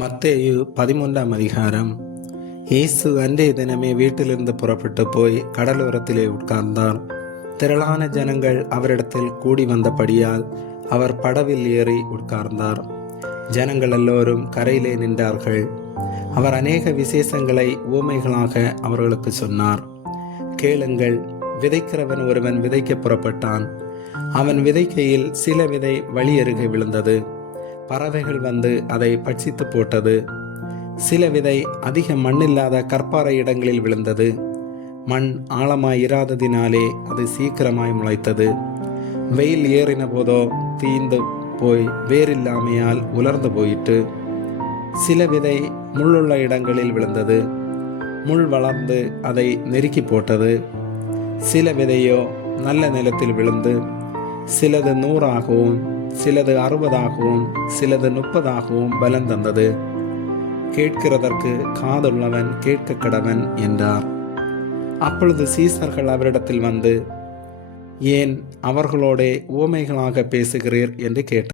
மத்தேயு 13ஆம் அதிகாரம். இயேசு அன்றைய தினமே வீட்டிலிருந்து புறப்பட்டு போய் கடலோரத்திலே உட்கார்ந்தார். திரளான ஜனங்கள் அவரிடத்தில் கூடி வந்தபடியால் அவர் படவில் ஏறி உட்கார்ந்தார். ஜனங்கள் எல்லோரும் கரையிலே நின்றார்கள். அவர் அநேக விசேஷங்களை உவமைகளாக அவர்களுக்கு சொன்னார். கேளுங்கள், விதைக்கிறவன் ஒருவன் விதைக்க புறப்பட்டான். அவன் விதைக்கையில் சில விதை வழி அருகே விழுந்தது. பறவைகள் வந்து அதை பட்சித்து போட்டது. சில விதை அதிக மண்ணில்லாத கற்பாறை இடங்களில் விழுந்தது. மண் ஆழமாயிராததினாலே அது சீக்கிரமாய் முளைத்தது. வெயில் ஏறின போதோ தீந்து போய் வேறில்லாமையால் உலர்ந்து போயிட்டு. சில விதை முள்ளுள்ள இடங்களில் விழுந்தது. முள் வளர்ந்து அதை நெருக்கி போட்டது. சில விதையோ நல்ல நிலத்தில் விழுந்து சிலது 100ஆகவும் சிலது 60ஆகவும் சிலது 30ஆகவும் பலன் தந்தது. கேட்கிறதற்கு காதுள்ளவன் கேட்க கடவன் என்றார். அப்பொழுது சீசர்கள் அவரிடத்தில் வந்து, ஏன் அவர்களோடே உவமைகளாக பேசுகிறீர் என்று கேட்டார்.